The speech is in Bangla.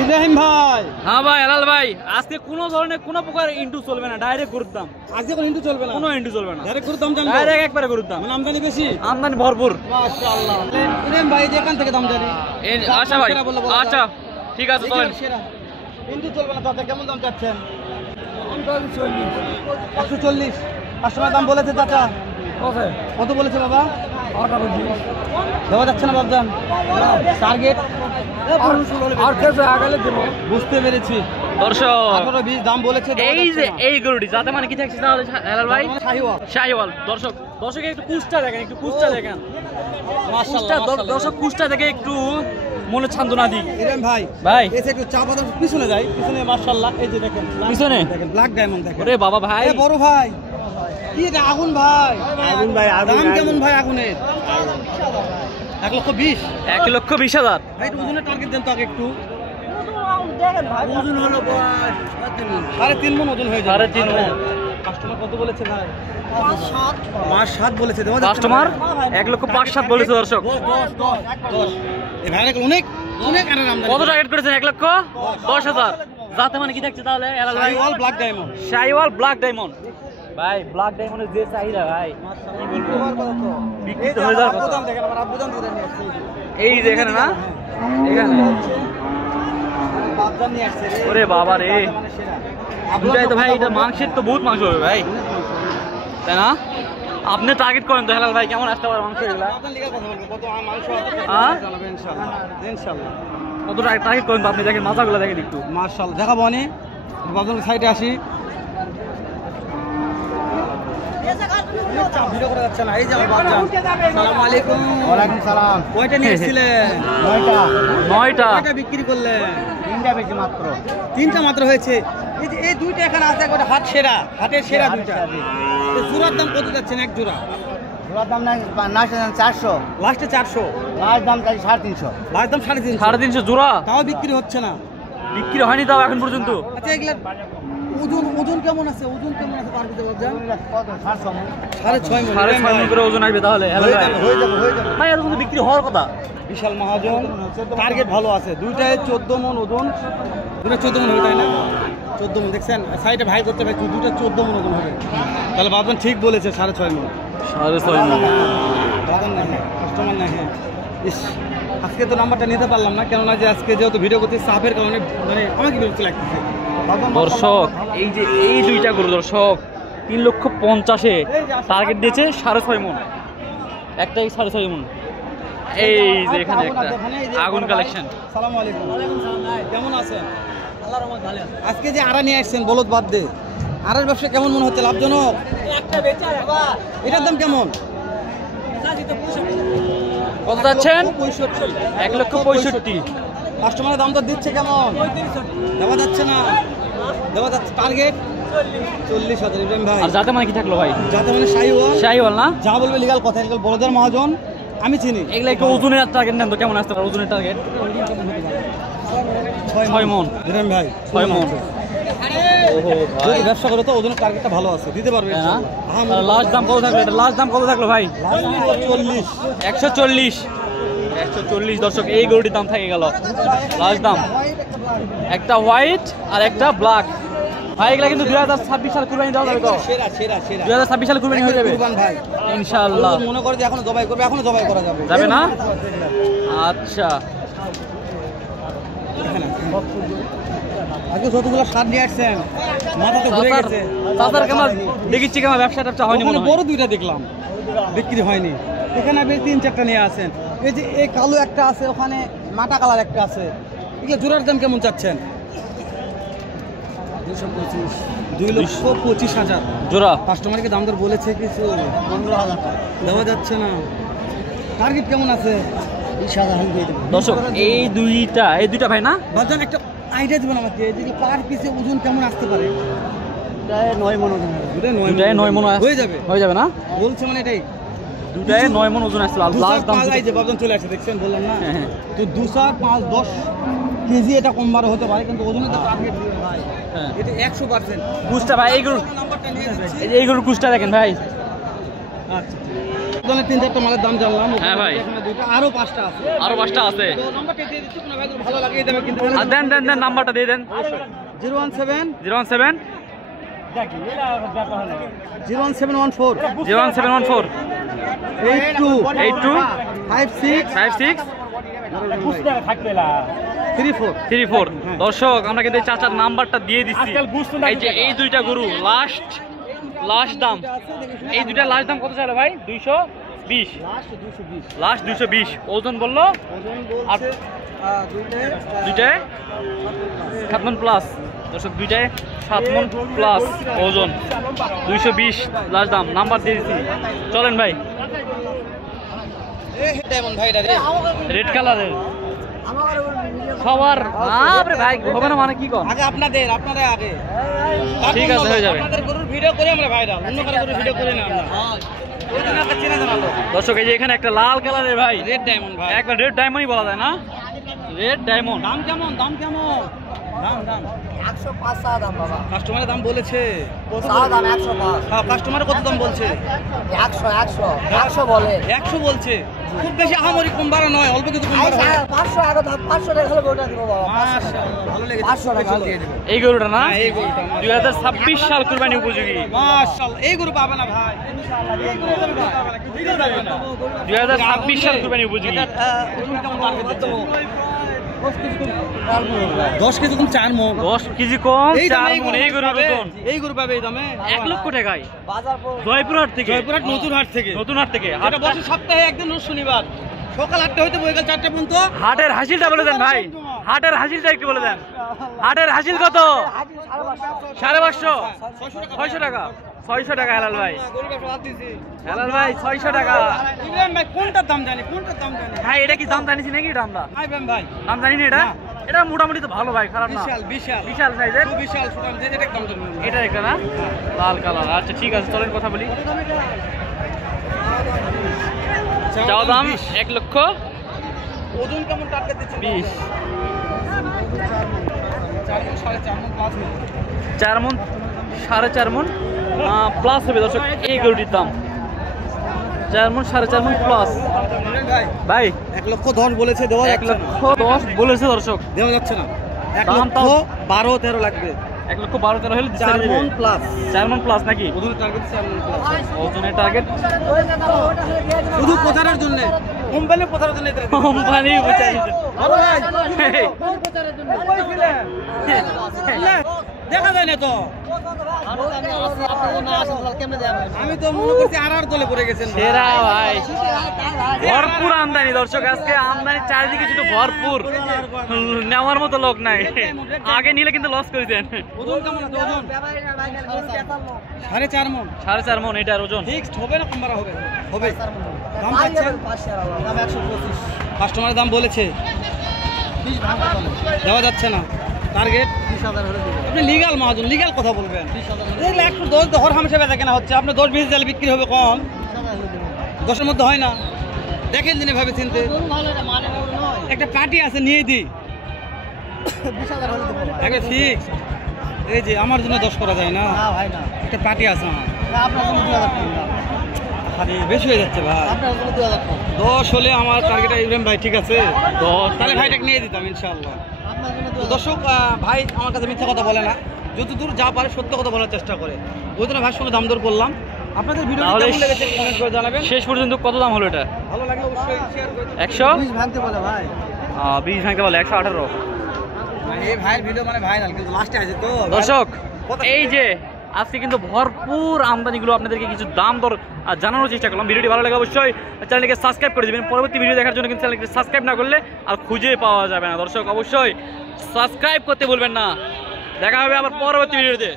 ইব্রাহিম ভাই। হ্যাঁ ভাই, হেলাল ভাই, আজকে কোনো ধরনের কোনো প্রকার ইন্টু চলবে না, ডাইরেক্ট গরুর দাম। আজকে কোনো ইন্টু চলবে না, কোনো ইন্টু চলবে না, ডাইরেক্ট গরুর দাম জানবো, ডাইরেক্ট একবারে গরুর দাম। মানে আমদানি বেশি, আমদানি ভরপুর। মাশাআল্লাহ। ইব্রাহিম ভাই যে এখান থেকে দাম জানি। আচ্ছা ভাই, আচ্ছা ঠিক আছে চলেন। ইন্টু চলবে না চাচা, কেমন দাম চাচ্ছেন? 140। কাস্টমার দাম বলেছে চাচা কত বলেছে বাবা? দেওয়া যাচ্ছে না বাবজান, টার্গেট বুঝতে পেরেছি। দর্শক 18-20 দাম বলেছে। এই যে এই গরুটি যাতে মানে কি থাকছে তাহলে হেলাল ভাই? শাহিওয়াল। দর্শক একটু কুষ্টা দেখেন, একটু কুষ্টা দেখেন, দর্শক কুষ্টা দেখে একটু মনে সান্ত্বনা দিই। ইব্রাহিম ভাই ভাই এসে একটু চা বাদাম পিছনে যাই, পিছনে মাশাআল্লাহ এই যে দেখেন পিছনে দেখেন ব্ল্যাক ডায়মন্ড দেখেন। ওরে বাবা ভাই, বড় ভাই কি এটা? আগুন ভাই, আগুন ভাই, দাম কেমন ভাই আগুনের? 1,20,000। 1,20,000 ভাই একটু ওজনের টার্গেট দেন তো আগে একটু। ওজন হলো 3.5 মণ ওজন হয়ে যাবে। 3.5 মণ। কাস্টমার কত বলেছে ভাই? 5.7 বলেছে। দেওয়া কাস্টমার 1,05,700 বলেছে। দর্শক 10 এই ভাই অনেক অনেক আরে আমদানি। কত টার্গেট করেছেন? 1,10,000 যাতে মানে কি থাকছে তাহলে হেলাল ভাই? Sahiwal black diamond. Sahiwal black diamond ভাই, ব্ল্যাক ডায়মন্ডের যে চাহিদা ভাই কি বলবো, বিক্রি তো হয়ে যাওয়ার কথা। দাম দেখেন আমার আব্বু দাম দিয়ে নিয়ে আসছে। এই যে এখানে না, এখানে বাবজান নিয়ে আসছে। ওরে বাবা রে, দুটাই তো ভাই, এটা মাংসের তো বহুত মাংস হবে ভাই, তাই না? আপনি টার্গেট করেন তো হেলাল ভাই, কেমন আসতে পারে মাংস এগুলা? আপনার লিগা কথা বলবো, কত মাংস হ্যাঁ জানাবেন ইনশাআল্লাহ। ইনশাআল্লাহ কত টার্গেট করেন তো আপনি? দেখেন মাথাগুলো দেখেন একটু। মাশাআল্লাহ দেখাবো আমি বাবজান সাইডে আসি। ভিডিও করে যাচ্ছে না, এই যে আমার বাবজান। আসসালামু আলাইকুম। ওয়ালাইকুম সালাম। কয়টা নিয়ে এসেছিলেন? 9টা। কয়টা বিক্রি করলেন? 3টা বেশি মাত্র। 3টা মাত্র হয়েছে। এই যে এই দুইটা এখানে আছে, একটা হাট সেরা, হাটের সেরা দুইটা। এই জোড়ার দাম কত যাচ্ছেন এক জোড়া? জোড়ার দাম না 400। লাস্টে 400। লাস্ট দাম তাই 350। লাস্ট দাম 350। 350 জোড়া তাও বিক্রি হচ্ছে না। বিক্রি হয়নি তাও এখন পর্যন্ত। আচ্ছা এগুলা ওজন কেমন আছে? ওজন কেমন আছে পার কেজি বাবজান? কত 700 মণ। 6.5 মণ। 6.5 মণ করে ওজন আসবে তাহলে হেলাল ভাই? হয়ে যাবে ভাই এর কিন্তু বিক্রি হওয়ার কথা। বিশাল মহাজন, টার্গেট ভালো আছে। দুইটায় 14 মণ ওজন। দুটো 14 মণ হবে তাই না? 14 মণ দেখছেন সাইডে ভাই করতে ভাই, দুটো 14 মণ ওজন হবে। তাহলে বাবজান ঠিক বলেছে 6.5 মণ। 6.5 মণ। বাবজান না, কাস্টমার না। হ্যাঁ ইস, আজকে তো নাম্বারটা নিতে পারলাম না, কেননা যে আজকে যেহেতু ভিডিও করতে চাপের কারণে মানে আমাকে বিরক্ত লাগতেছে। দর্শক এই যে এই দুইটা গরু দর্শক 3,50,000-এ টার্গেট দিয়েছে 6.5 মণ, একটাই 6.5 মণ। এই যে এখানে একটা আগুন কালেকশন। আসসালামু আলাইকুম। কেমন আছেন? আল্লাহর রহমতে ভালো আছি। আজকে যে আড়া নিয়ে আসছেন বলদ বাদ দে, আড়ার ব্যবসা কেমন মনে হচ্ছে? লাভজনক? একটা বেচা এটার দাম কেমন? কত যাচ্ছেন? 65। 1,65,000। কাস্টমারের দাম তো দিচ্ছে কেমন? দেওয়া যাচ্ছে না, দেওয়া যাচ্ছে। টার্গেট 40,000। ইব্রাহিম ভাই আর যাতে মানে কি থাকলো ভাই? যাতে মানে শাহিওয়াল না, যা বলবে লিগাল কথা। লিগাল বড়দের মহাজন আমি চিনি। এগুলা একটু ওজনের টার্গেট নেন তো, কেমন আসতে পারে ওজনের টার্গেট? 6 মণ। ইব্রাহিম ভাই 6 মণ। যদি ব্যবসা করে তো ওজনের টার্গেটটা ভালো আছে, দিতে পারবে। লাস্ট দাম কত থাকলো? এটা লাস্ট দাম কত থাকলো ভাই? 140। 140 দর্শক এই গরুটির দাম থেকে গেল লাস্ট দাম। একটা হোয়াইট আর একটা ব্ল্যাক ভাই, এগুলা কিন্তু 2026 সালে কুরবানি দেওয়া যাবে তো? সেরা সেরা সেরা 2026 সালে কুরবানি হয়ে যাবে কুরবান ভাই ইনশাআল্লাহ। মনে করে যে এখনো জবাই করবে, এখনো জবাই করা যাবে। যাবে না? আচ্ছা আজকে যতগুলো সার নিয়ে আসছেন মাথা তো ঘুরে গেছে। তাছাড়া কেমন দেখিচ্ছি, কেমন ব্যবসা ট্যাবসা হয়নি মনে হয়? বড় দুইটা দেখলাম বিক্রি হয়নি, এখানে বেশ 3-4টা নিয়ে আসেন। এই যে এই কালো একটা আছে, ওখানে মাটা কালার একটা আছে, এগুলো জোড়ার দাম কেমন চাচ্ছেন? 2,25,000 জোড়া। কাস্টমারকে দাম দর বলেছে কিছু? 15,000 দেওয়া যাচ্ছে না। টার্গেট কেমন আছে? 20,000 দর্শক এই দুইটা ভাই না, ভাবছেন একটা আইডিয়া দেবেন আমাকে যে পার পিসে ওজন কেমন আসতে পারে? 9 মণ ওজন। দুটাই 9 মণ হয়ে যাবে। হয়ে যাবে না বলছে মানে এটাই দুটাই 9 মণ ওজন আসছিল। লাস্ট দাম এই যে বাবজান চলে আসে, দেখছেন বললাম না? তো 2, 4, 5, 10 কেজি এটা কম বারো হতে পারে, কিন্তু ওজনে তো টার্গেট দিবে ভাই। এটা 100%। কুষ্টা ভাই এইগুলো, নাম্বারটা নিয়ে দিচ্ছি। এইগুলো কুষ্টা দেখেন ভাই। আচ্ছা তিন চারটা মালের দাম জানলাম। হ্যাঁ ভাই, আরো 5টা আছে। আরো 5টা আছে। নাম্বারটা দিয়ে দিচ্ছি, কোনো ভাই ভালো লাগে এই দামে কিন্তু। দেন দেন দেন, নাম্বারটা দিয়ে দেন। 017 017 01714 01714 82 82 56 56 34। দর্শক আমরা কিন্তু চাচার নাম্বারটা দিয়ে দিচ্ছি। এই যে এই দুইটা গরু লাস্ট দাম, এই দুইটা লাস্ট দাম কত চাইলো ভাই? 220। লাস্ট 220। ওজন বললো দুইটায় 7 মণ প্লাস। দর্শক দুইটায় 7 মণ প্লাস ওজন, 220 লাস্ট দাম। নাম্বার দিয়ে দিচ্ছি, চলেন ভাই। রেড কালারের সবার আপরে ভাই হবে না মানে কি কম? আগে আপনাদের আগে ঠিক আছে, হয়ে যাবে। আপনাদের গরুর ভিডিও করে আমরা ভাইরাল, অন্য কারো গরুর ভিডিও করে না আমরা। ওইদিন একটা চেনা জানালো দর্শক, এই যে এখানে একটা লাল কালারের ভাই, রেড ডায়মন্ড ভাই। একবার রেড ডায়মন্ডই বলা যায় না? Red diamond. দাম কেমন? দাম 105 টাকা দাম বাবা। কাস্টমারের দাম বলেছে সাদা দাম 105। হ্যাঁ, কাস্টমার কত দাম বলছে? 100 বলে। 100 বলছে। খুব বেশি আহামরি কম বাড়া নয়, অল্প কিছু কম বাড়া হয়। 500 টাকা দাম, 500 টাকা হলে ওটা দিব বাবা। মাশাআল্লাহ, ভালো লেগেছে। 500 টাকা দিয়ে দেব। এই গরুটা না? হ্যাঁ, এই গরুটা 2026 সাল কুরবানি উপযোগী। মাশাআল্লাহ, এই গরু পাবে না ভাই। ইনশাআল্লাহ এই গরু পাবে না। ভিডিও যাবে না। 2026 সাল কুরবানি উপযোগী। ওজন কেমন টার্গেট দিচ্ছ? 10 কেজি কম 4 মণ। 10 কেজি কম এই 4 দামে মণ। এই গরুর ওজন এই গরু পাবে এই দামে 1 লক্ষ টাকায়। বাজার জয়পুরহাট থেকে। জয়পুরহাট নতুন হাট থেকে। নতুন হাট থেকে। এটা বছর সপ্তাহে একদিন রোজ শনিবার সকাল 8টা হইতে বইকাল 4টা পর্যন্ত। হাটের হাসিলটা বলে দেন ভাই, হাটের হাসিলটা একটু বলে দেন। হাটের হাসিল কত? 550। 600 টাকা। 600 টাকা হেলাল ভাই। গরু ব্যবসা বাদ দিছি। হেলাল ভাই 600 টাকা। ইব্রাহিম ভাই কোনটার দাম জানি? ভাই এটা কি দাম জানিস নাকি? এটা আমরা ইব্রাহিম ভাই দাম জানি না। এটা এটা মোটামুটি তো ভালো ভাই, খারাপ না। বিশাল সাইজের। খুব বিশাল সুঠাম, যে যেটা দাম জানি। এটা একটা না, লাল কালার। আচ্ছা ঠিক আছে, চলেন কথা বলি। চাও দাম 1 লক্ষ ওজন কেমন টার্গেট দিচ্ছেন? 20। 4 মণ 4.5 মণ প্লাস হবে। 4 মণ 4.5 মণ প্লাস হবে দর্শক এই গরুটির দাম। 4 মণ 4.5 মণ প্লাস। ইব্রাহিম ভাই ভাই 1 লক্ষ 10 বলেছে, দেওয়া 1 যাচ্ছে না। লক্ষ 10 বলেছে দর্শক, দেওয়া যাচ্ছে না। 1 দাম লক্ষ তাও 12-13 লাগবে। 1 লক্ষ 12-13 হলে 4 মণ প্লাস। 4 মণ প্লাস নাকি? ওজনের টার্গেট 4 মণ প্লাস। ওজনের টার্গেট শুধু প্রচারের জন্য, কোম্পানি প্রচারের জন্য এটা দিচ্ছে। কোম্পানি বুঝাই ভালো ভাই দেখা যায় না তো। আমি তো মনে করছি আর দলে পড়ে গেছেন। সেরা ভাই, ভরপুর আমদানি দর্শক। আজকে আমদানি চারিদিকে শুধু ভরপুর, নেওয়ার মতো লোক নাই। আগে নিলে কিন্তু লস করে দেন। ওজন কেমন আছে? ওজন 4.5 মণ। 4.5 মণ এটার ওজন। ফিক্সড হবে না কম বাড়া হবে? হবে। দাম পাচ্ছেন? কাস্টমারের দাম বলেছে 20 ভাঙা দেওয়া যাচ্ছে না। টার্গেট 20,000 হলে দেবেন। আপনি লিগ্যাল মহাজন, লিগ্যাল কথা বলবেন। 20,000 110 হর হামেশা বেচা কেনা হচ্ছে। আপনি 10-20 দিলে বিক্রি হবে কম। 10-এর মধ্যে হয় না। দেখেন দিনে ভাবে চিনতে। একটা পার্টি আছে, নিয়ে দিই 20,000 হলে দেবো আগে ফিক্স। এই যে আমার জন্য 10 করা যায় না। না ভাই না, একটা পার্টি আছে আমার। আপনার জন্য 2000 আরে বেশি হয়ে যাচ্ছে ভাই। আপনার জন্য 2000 10 হলে আমার টার্গেট। ইব্রাহিম ভাই ঠিক আছে 10, তাহলে ভাইটাকে নিয়ে দিতাম ইনশাআল্লাহ। দর্শক ভাই আমার কাছে মিথ্যা কথা বলে না, যতদূর যা পারে সত্য কথা বলার চেষ্টা করে। ওই জন্য ভাইয়ের সঙ্গে দাম দর করলাম। আপনাদের ভিডিও কেমন লেগেছে কমেন্ট করে জানাবেন। শেষ পর্যন্ত কত দাম হলো এটা? ভালো লাগলে অবশ্যই শেয়ার করে দিন। 120 ভাঙতে বলে ভাই। 20 ভাঙতে বলে 118। এই ভাইয়ের ভিডিও মানে ভাইরাল, কিন্তু লাস্টে আছে তো দর্শক। এই যে আজকে কিন্তু ভরপুর আমদানিগুলো আপনাদেরকে কিছু দাম দর জানানোর চেষ্টা করলাম। ভিডিওটি ভালো লাগে অবশ্যই চ্যানেলকে সাবস্ক্রাইব করে দেবেন। পরবর্তী ভিডিও দেখার জন্য কিন্তু চ্যানেলকে সাবস্ক্রাইব না করলে আর খুঁজে পাওয়া যাবে না। দর্শক অবশ্যই সাবস্ক্রাইব করতে ভুলবেন না। দেখা হবে আবার পরবর্তী ভিডিওতে।